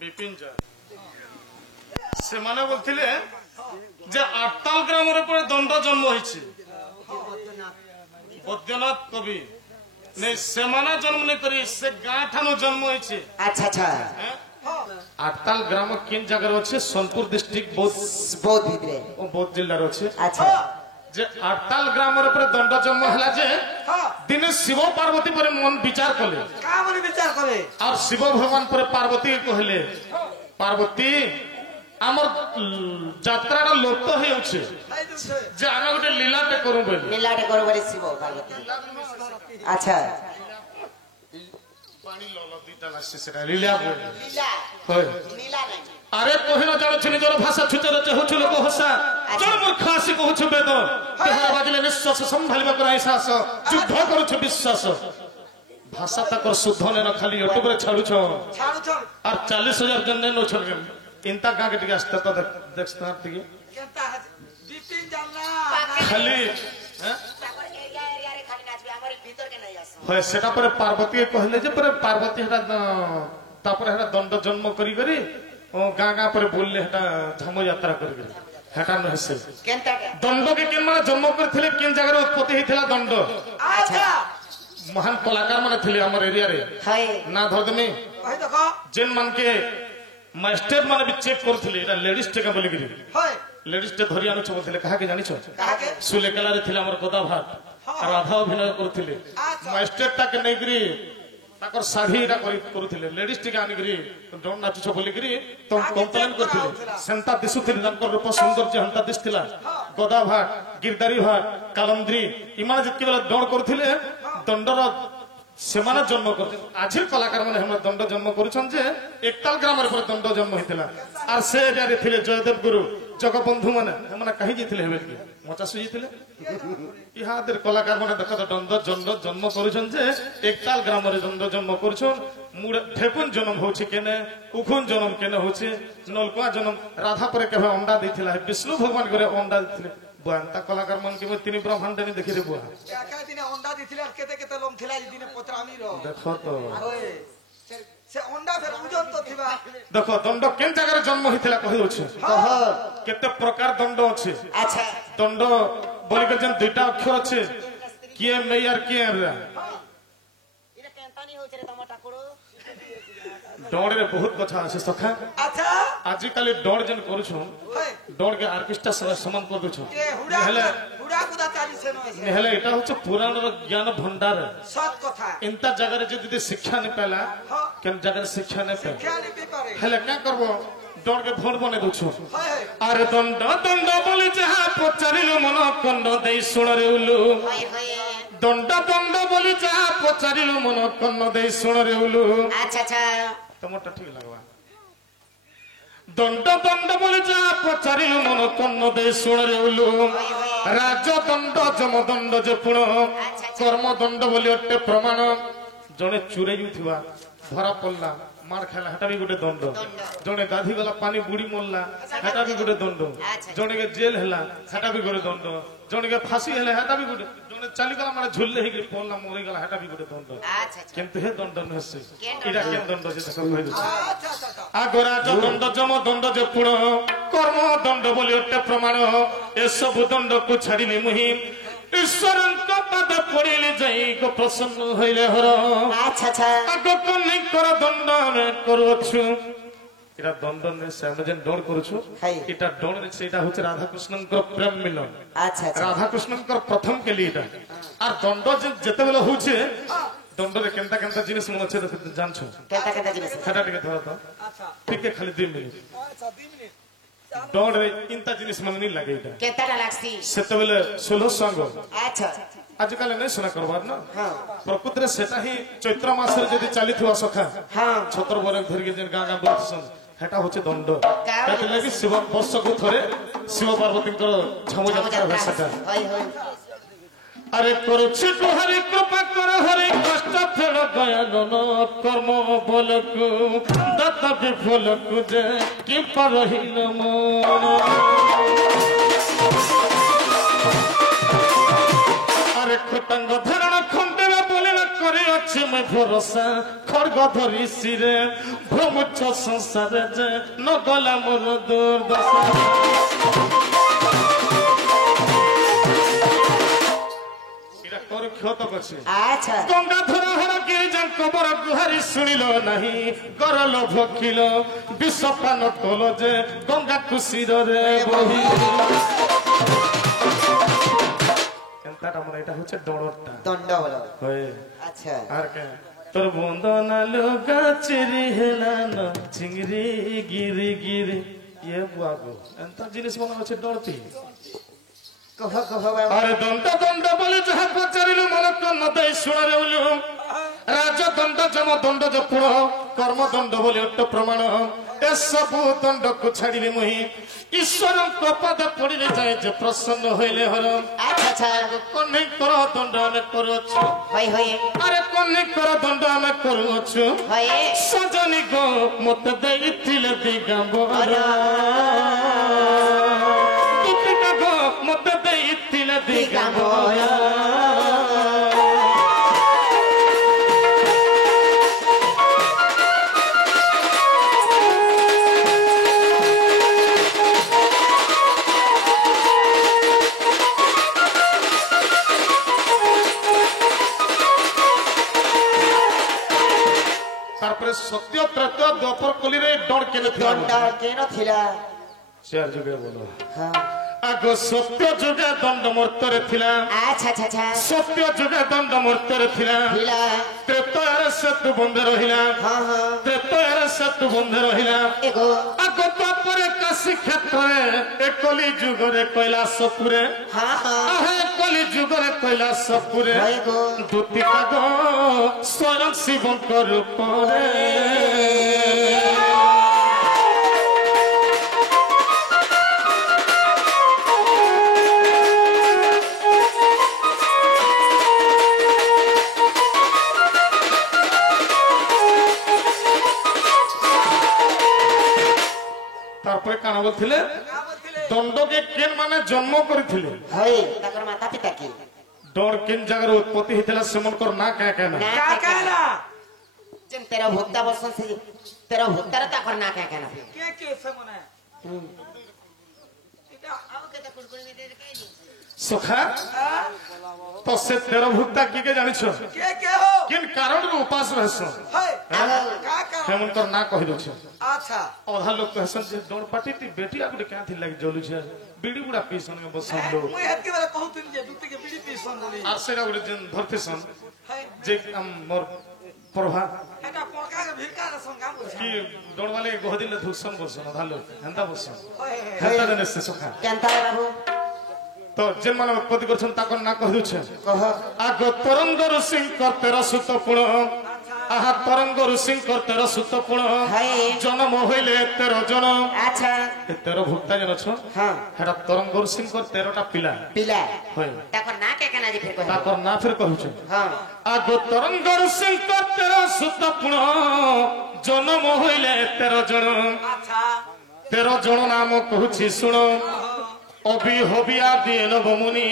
বিপিন ঝা সে মানে বলছিলে যে আটতাল গ্রামের উপরে দণ্ড জন্ম হয়েছে বৈদ্যনাথ কবি সেমানা জন্ম নেই করি সে গাঁ ঠানো জন্ম হয়েছে। আচ্ছা আচ্ছা আটতাল গ্রাম কিন জায়গার আছে সোনপুর ডিস্ট্রিক্ট বৌদ্ধ ভিতরে ও বৌদ্ধ জেলার আছে। আচ্ছা যে আটতাল গ্রামের উপরে দণ্ড জন্ম হলা যে দিনে শিব পার্বতী পরে মন বিচার কলে আর শিব ভগবান পরে পার্বতী কহিলে পার্বতী আমার যাত্রাটা লুপ্ত হয়ে যাচ্ছে যে আমি গোটে লীলাটে করু বলি লীলাটে করু বলি শিব পার্বতী। আচ্ছা পানি ললো দুইটা লাগছে সেটা লীলা বলি লীলা হয় লীলা নাই আরে কহিন জানুছি নিজের ভাষা ছুচরে চাহুছু লোক ভাষা জন মূর্খ আসি কহুছু বেদ দেহর বাজিলে নিঃশ্বাস সম্ভালিবা করাই সাহস যুদ্ধ করুছ বিশ্বাস ভাষা তাকর শুদ্ধ নেন খালি ইউটিউবে ছাড়ুছ আর 40,000 জন নেন ছড়বে ইনতা গাঁকে টিকে আসতে তো দেখছ না টিকে খালি হয় সেটা পরে পার্বতী কহিলে যে পরে পার্বতী হেটা তারপরে হেটা দণ্ড জন্ম করি করি ও গাঁ গাঁ পরে বললে হেটা ঝামু যাত্রা করি করি হেটা নহছে দণ্ডকে কেন মানে জন্ম করছিলে কেন জায়গার উৎপত্তি হইଥିଲା দণ্ড মহান কলাকার মানে ଥିଲେ আমার এরিয়ারে না ধরদেমি যেন মানকে মাস্টার মানে भी चेक করଥିଲେ এটা লেডিস টেকা বলি গরি লেডিস টে ধরি আনুছ বলଥିଲେ কাহাকে জানিছ সুলেকেলারে ଥିଲେ আমার গোদা ভাট রাধা অভিনয় করଥିଲେ মাস্টার টাকে নেই গরি তাকর শাড়ি এটা করুଥିଲେ লেডিস টিকে আনি গরি ডন নাচুছ বলি গরি তো কমপ্লেন করଥିଲେ সেন্তা দিশুଥିଲେ তাଙ୍କର রূপ সৌন্দর্য হন্তা দিসଥିଲା গোদা ভাট গিরদারি ভাট কালন্দ্রি ইমানে যেতকি বেলা ডন করଥିଲେ দণ্ডর সেমানে জন্ম করছে আজির কলাকার মানে আমরা দণ্ড জন্ম করছেন যে একতাল গ্রামের পরে দণ্ড জন্ম হইଥିଲା আর সে এরিয়ারে ଥିଲେ জয়দেব গুরু জগবন্ধু মানে মানে কাহি যেଥିଲେ হেবে কি মচা সুইছিলে ইহাদের কলাকার মানে দেখো দণ্ড জন্ম করছেন যে একতাল গ্রামের দণ্ড জন্ম করছেন মুড়ে ঠেকুন জন্ম হচ্ছে কেনে উখুন জন্ম কেনে হচ্ছে নলকুয়া জন্ম রাধা পরে কেবে অন্ডা দিয়েছিল বিষ্ণু ভগবান করে অন্ডা দিয়েছিল বুয়ান্তা কলাকার মন কেবে তিনি ব্রহ্মাণ্ড নি দেখি রে বুয়া একা দিনে অন্ডা দিছিল আর কেতে কেতে লম থিলা দিনে পত্রামির দেখো তো সে অন্ডা ফের ওজন তো থিবা দেখো দণ্ড কেন জায়গায় জন্ম হইଥିଲା কহি হচ্ছে কেতে প্রকার দণ্ড আছে। আচ্ছা দণ্ড বলি করছেন দুইটা অক্ষর আছে কিয়ে মেই আর কিয়ে রা এটা কেনতানি হইছে রে তোমার ঠাকুর ডড়ে বহুত কথা আছে সখা। আচ্ছা আজিকালি ডড় যেন করছ ডড় কে অর্কেস্ট্রা সমান করে দিছ হেলে হুড়া কুদা চালিছে নয় হেলে এটা হচ্ছে পুরাণর জ্ঞান ভণ্ডার সৎ কথা ইনতা জায়গায় যদি শিক্ষা নে পেলা কেন জায়গায় শিক্ষা নে পেলা খেয়ালি পেপারে হেলে কে করব ডড়কে ভোট বনে দউছ আরে দণ্ড দণ্ড বলি যাহা পচারিলু মন কন্ড দেই শুণরে উলু দণ্ড দণ্ড বলি যাহা পচারিলু মন কন্ড দেই শুণরে উলু। আচ্ছা আচ্ছা তোমারটা ঠিক লাগবা দণ্ড দণ্ড বলি যাহা পচারিলু মন কন্ড দেই শুণরে উলু রাজদণ্ড যমদণ্ড যে পুণ কর্মদণ্ড বলি অটে প্রমাণ জনে চুরে যাউথিবা ধরা পড়লা মার খেলা হেটা भी गोटे दंड जने गाधी गला पानी बुड़ी मोल्ला हेटा भी गोटे दंड जने के जेल हेला हेटा भी गोटे दंड जने के फांसी हेला हेटा भी गोटे जने चाली गला माने झुलले ही पड़ला मरि गला हेटा भी गोटे दंड किंतु हे दंड नहसे इडा के दंड जे देखो कहि दो आगरा जो दंड जम दंड जे पुण कर्म दंड बोली ओटे प्रमाण ए सब दंड को छाड़िली मुहिम ईश्वर पद पड़िले जाई को प्रसन्न हईले हर। আচ্ছা আচ্ছা आगो नहीं कर दंड করুছু এটা দণ্ড নে সামনে যেন ডর করুছু এটা ডর রে সেটা হচ্ছে রাধা কৃষ্ণଙ୍କର প্রেম মিলন। আচ্ছা আচ্ছা রাধা কৃষ্ণଙ୍କର প্রথম কেলি এটা আর দণ্ড যেতেবেলে হচ্ছে দণ্ডরে কেনতা কেনতা জিনিস মনে হচ্ছে জানছো কেনতা কেনতা জিনিস সেটা টিকে ধরো তো আচ্ছা ঠিক খালি 2 মিনিট আচ্ছা 2 মিনিট ডরে ইনতা জিনিস মনে নি লাগে এটা কেনতাটা লাগছি সেতেবেলে 16 সঙ্গ আচ্ছা আজকাল নাই শোনা করবার না হ্যাঁ প্রকৃতিরে সেটা হি চৈত্র মাসরে যদি চালিথিবা সখা হ্যাঁ ছতর বরে ধরিকে যে গাঁ গাঁ বলছন হেটা হচ্ছে দণ্ড তাতে লাগি শিব বর্ষকু থরে শিব পার্বতীଙ୍କର ঝামু যাত্রা ভাষাটা হয় হয় আরে করছি তো হরে কৃপা কর হরে কষ্ট ফেল দয়ানন কর্ম বলকু দত্ত বিফলকু যে কি পারহিল মন আরে খুতঙ্গ ধারণ খন্ডে বলে করে আছে মই ভরসা খড়গ ধরি শিরে ভ্রমুচ্ছ সংসারে যে নগলা মোর দুর্দশা এটা তোর ক্ষত করছে আচ্ছা গঙ্গাধর হর গিরিজান কবর গুহারি শুনিল নাহি গরল ভকিল বিশ্বপান তোল যে গঙ্গা কুশির রে বহি এন্তাটা মানে এটা হচ্ছে দড়টা দণ্ড বলো হয় আচ্ছা আর কে তোর বন্দনা লুগা চিরি হেলান চিংড়ি গিরি গিরি ইয়ে বুয়াগো এন্তা জিনিস মনে হচ্ছে দড়তি কহ কহ বাবা আরে দণ্ড দণ্ড বলে যাহা পচারিল মনে কর্ণ দেই শুনারে উলু রাজ দণ্ড যম দণ্ড জপুণ কর্মদণ্ড বলে অট্ট প্রমাণ এসবু দণ্ডକୁ ଛାଡ଼ିବି ମୁହିଁ ଈଶ୍ୱରଙ୍କ ପଦ ପଡ଼ିଲେ ଯାଏ ଯେ ପ୍ରସନ୍ନ ହୋଇଲେ ହର আচ্ছা আচ্ছা କହ୍ନେଇଙ୍କର ଦଣ୍ଡ ଆମେ କରୁଅଛୁ হই হই ଆରେ କହ୍ନେଇଙ୍କର ଦଣ୍ଡ ଆମେ କରୁଅଛୁ হই ସଜନୀ ଗୋ ମତେ ଦେଇଥିଲେ ଦିଗମ୍ବର ଦୀପିକା ଗୋ ମତେ ଦେଇଥିଲେ ଦିଗମ୍ବର তারপরে সত্য ত্রেত দ্বাপর কলিরে ডর কেনে দণ্ড কেন থিলা শেয়ার যুগে বলো হ্যাঁ আগ সত্য যুগে দণ্ড মূর্তরে থিলা আচ্ছা আচ্ছা আচ্ছা সত্য যুগে দণ্ড মূর্তরে থিলা থিলা ত্রেতয়ারে সেতু বন্ধে রহিলা হ্যাঁ হ্যাঁ ত্রেতয়ারে সেতু বন্ধে রহিলা এগো আগ দ্বাপরে কাশী ক্ষেত্রে এ কলি যুগরে কৈলাসপুরে হ্যাঁ হ্যাঁ আহে কলি যুগরে কৈলাসপুরে হয় গো দুতিকা গো স্বয়ং শিবଙ୍କ রূপরে তারপরে কানা বলছিলে দণ্ডকে কেন মানে জন্ম করেছিলে হই তাকর মাতা পিতা কি ডর কেন জায়গার উৎপত্তি হয়েছিল সেমনকর না কে কেন না কাকালা যেন তেরা ভক্তা বর্ষণ সে তেরা ভক্তার তাকর না কেন কে কে সেমনে এটা আমাকে তা কুড়কুড়ি দে কে নি সখা তো সে তেরো ভুক্তা কি কে জানিছ কে হো কেন কারণ উপাস রহস হাই কাকা সেমনকর না কহি দছ আচ্ছা অধা লোক কহসন যে ডর পাটি তি বেটি আপনি কেন থি লাগি জলুছে বিড়ি বুড়া পিসন কে বসন লো মুই হেতকে বেলা কহুতিন যে দুতে কে বিড়ি পিসন বলি আর সেটা গুড়ে যেন ধরতেছন হাই যে মোর প্রভা এটা পড়কা কে ভিড়কা রে সংগাম বলছে কি দৌড়বালে গহদিলে ধুসন বসন অধা লোক হেন্দা বসন হাই হেন্দা জানে সে সখা কেনতা বাবু তো যে মানে উৎপত্তি করছেন তাকর না কহি দছে কহ আগ তরঙ্গ ঋষিঙ্কর তের সুত পুণ আহা তরঙ্গ ঋষিঙ্কর তের সুত পুণ হাই জন্ম হইলে 13 জন আচ্ছা এ 13 ভুক্তা জন ছ হ্যাঁ হেটা তরঙ্গ ঋষিঙ্কর 13টা পিলা পিলা হয় তাকর না কেন আজি ফের কহ তাকর না ফের কহুছে হ্যাঁ আগ তরঙ্গ ঋষিঙ্কর তের সুত পুণ জন্ম হইলে 13 জন আচ্ছা 13 জন নাম কহুছি শুণ অবি হবিয়া দিয়ে নবমুনি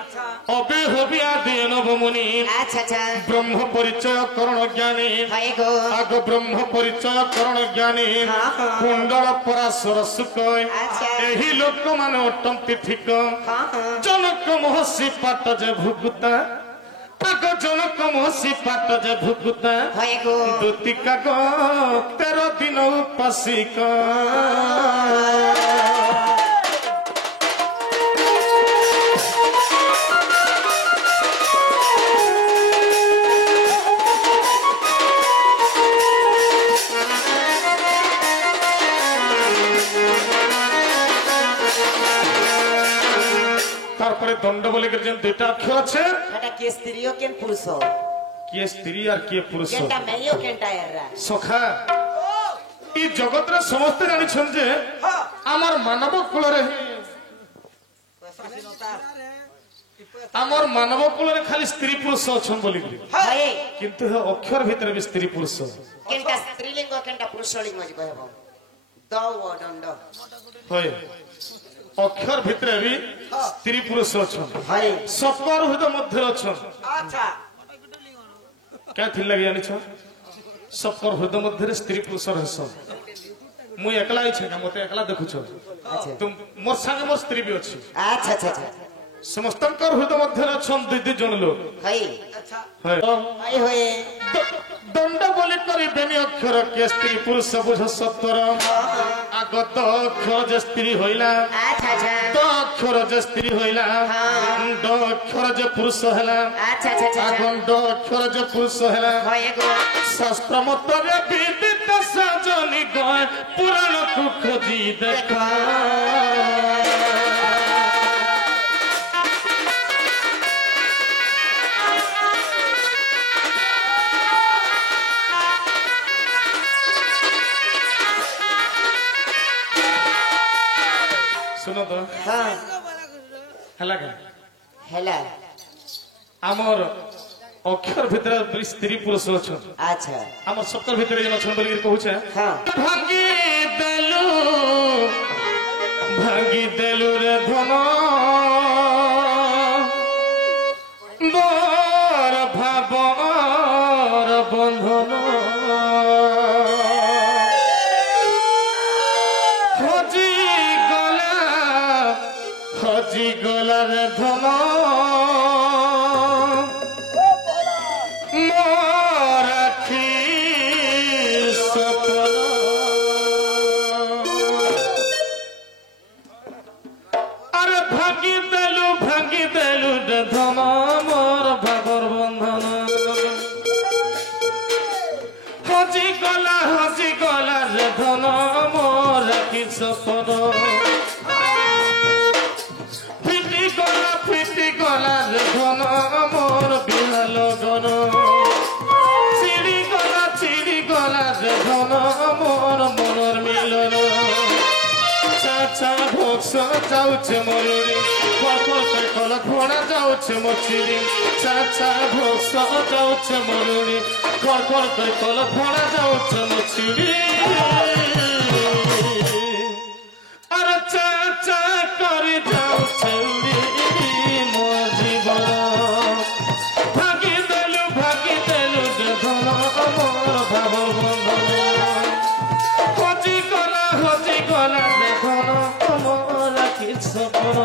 আচ্ছা অবে হবিয়া দিয়ে নবমুনি আচ্ছা আচ্ছা ব্রহ্ম পরিচয় করণ জ্ঞানী হয় গো আগ ব্রহ্ম পরিচয় করণ জ্ঞানী হ্যাঁ, হ্যাঁ। কুণ্ডল পরাশর সুখ আচ্ছা। ଏହି ଲୋକମାନେ ଅଟନ୍ତି ଠିକ হ্যাঁ হ্যাঁ ଜନକ ମହର୍ଷି ପାଟ ଯେ ଭୁଗୁତା ଆଗ ଜନକ ମହର୍ଷି ପାଟ ଯେ ଭୁଗୁତା হয় গো ଦୁତିକା ଗ 13 ଦିନ ଉପାସିକ তারপরে দণ্ড বলে গেছেন দুইটা অক্ষর আছে এটা কে স্ত্রীও কেন পুরুষ কে স্ত্রী আর কে পুরুষ কেনটা মেয়েও কেনটা এরা সখা এই জগতের সমস্তে জানিছেন যে হ্যাঁ আমার মানব কুলরে আমার মানব কুলরে খালি স্ত্রী পুরুষ অছন বলি হয় কিন্তু হে অক্ষর ভিতরে বি স্ত্রী পুরুষ কেনটা স্ত্রীলিঙ্গ কেনটা পুরুষলিঙ্গ জি কহব দও ও দণ্ড হয় অক্ষর ভিতরে বি স্ত্রী পুরুষ অছন হয় সবর হৃদয় মধ্যে অছন আচ্ছা क्या थी लगे जानी छो सब पर हृदय मध्य स्त्री पुरुष रहस मु एकला ही छे मते एकला देखु छो तुम मोर संग मोर स्त्री भी अछि अच्छा अच्छा अच्छा समस्तकर हृदय मध्य छन दुई दुई जन लोग हई है हई होए दंड बोली करी बेनी अक्षर के स्त्री पुरुष बुझ सत्तर आगत अक्षर जे स्त्री होइला अच्छा अच्छा द अक्षर जे स्त्री होइला ड अक्षर जे पुरुष हला अच्छा अच्छा अच्छा आगन ड अक्षर जे पुरुष हला होए गो शास्त्र मतरे विदित सजनी गय पुराण को खोजी देखा सुनो तो हां हला का हेला आमर अक्षर भीतर स्त्री पुरुष अछन अच्छा आमर सप्तर भीतर जन अछन बोली कहू छे हां भागी देलु रे धन मोर भावर बंधन हजी गला रे धन मोर आखि सपन अरे भागी देलु रे धन मोर भागर बंधन हजी गला रे धन मोर आखि सपन फिटी गला रे धन मोर बिना लगन चिड़ी गला रे धन मोर मनर मिलन चाचा भोक्स जाउछे मरुड़ी पर कल घोड़ा जाउछे मछिड़ी चाचा भोक्स जाउछे मरुड़ी कर कल घोड़ा जाउछे मछिड़ी अरे चाचा कर जाउछे मो जीवन भागी देलु धन मोर भाव बंधन हजी गला रे धन मोर आखि सपन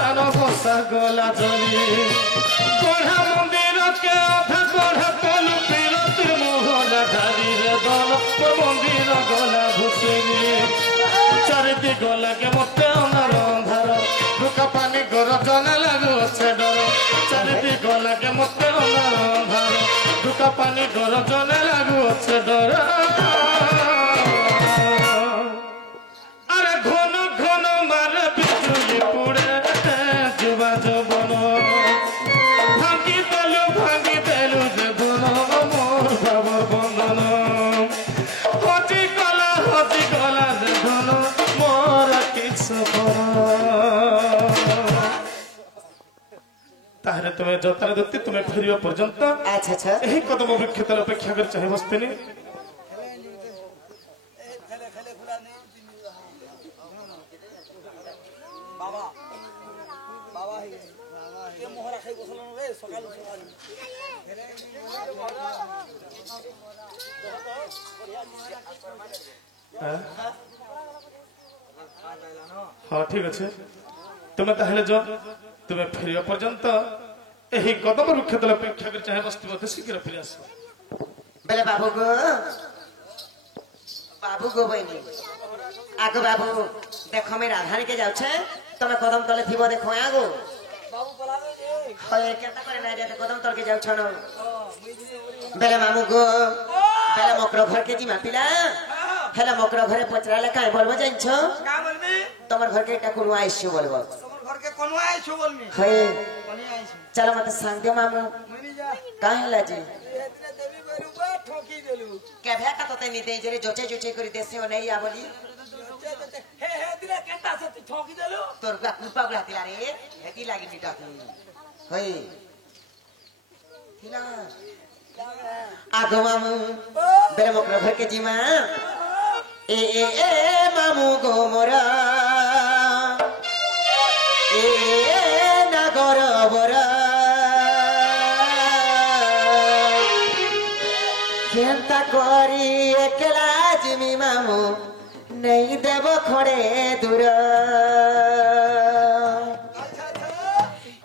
गला जली गढ़ा मंदिर के अधा गढ़ा कलु पीरत मोहला धारी रे दल मंदिर गला घुसेली चारिदी गला के मते अनार अंधार दुका पानी घर जन लागू अच्छे डर चारिदी गला के मते अनार अंधार दुका पानी घर जन लागू अच्छे डर अरे घन घन मारे बिजुली पुड़े जुबा जबन भांगी देलु जे धन मोर भाव बंधन हजी गला जे धन मोर आखि सपन ताहरे तुम्हें जतार दत्ती तुम्हें फेरिया पर्यंत अच्छा अच्छा यही कदम वृक्ष तल अपेक्षा कर चाहे बसतेनी बाबा बाबा के मोहरा खाई बसलन रे सकाल सकाल हाँ ठीक अच्छे तुम्हें ताहले जो तुम्हें फेरिया पर्यंत यही कदम वृक्ष तल अपेक्षा कर चाहे बसती शीघ्र फेरी आस बोले बाबू गो बहनी आगो बाबू देखो मैं राधानी के जाऊ छे तमे कदम तले थीबो देखो आगो बाबू पलावे जे होय केता करे ना जाते कदम तले के जाऊ छनो बेले मामू गो बेले मकरो घर के जिमा पिला हेला मकरो घरे पचराले काई बोलबो जाइछो का बोलबी तमर घर के टा कोनो आइछु बोलबो तमर घर के कोनो आइछु बोलमी होय कोनी आइछु चलो मत सांग दे मामू मनी जा काहेला जी एतने देवी बरुबा ठोकी देलु के भेका तो ते निते जरे जोचे जोचे करी देसे ओ नहीं आबली हे दिना केता से ठोकी देलु तोर का कृपा गुला तिला रे हेती लागी निटा होय थिना आगो मामू बेरे मकरो घर के जिमा ए मामू गो मोरा नागर बरा केंता करी एकला जिमी मामू नहीं देव खड़े दूर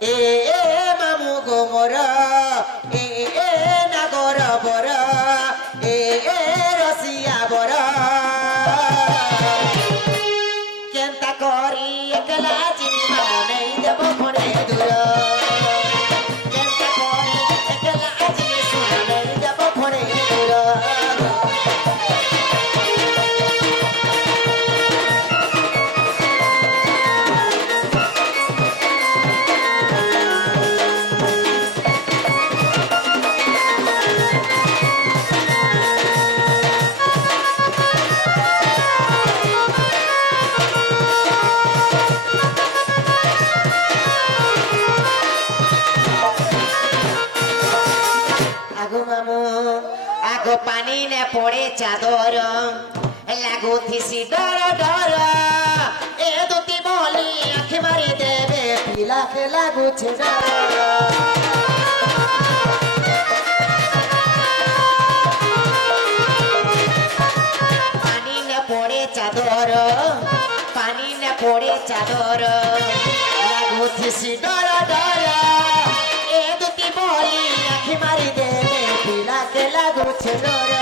ए मामू गो मोरा नागर बरा रसिया बरा केंता करी एकला जिमी मामू नहीं देव खड़े दूर केंता करी एकला जिमी सुना नहीं देव खड़े दूर आगो पानी ने पड़े चादर लागू थी डर डर ए दुती बोली आँख मारी देवे पिला के लागू छे पानी ने पड़े चादर लागू थी डर डर ए दुती बोली आँख मारी देवे पिला के लागू छे डर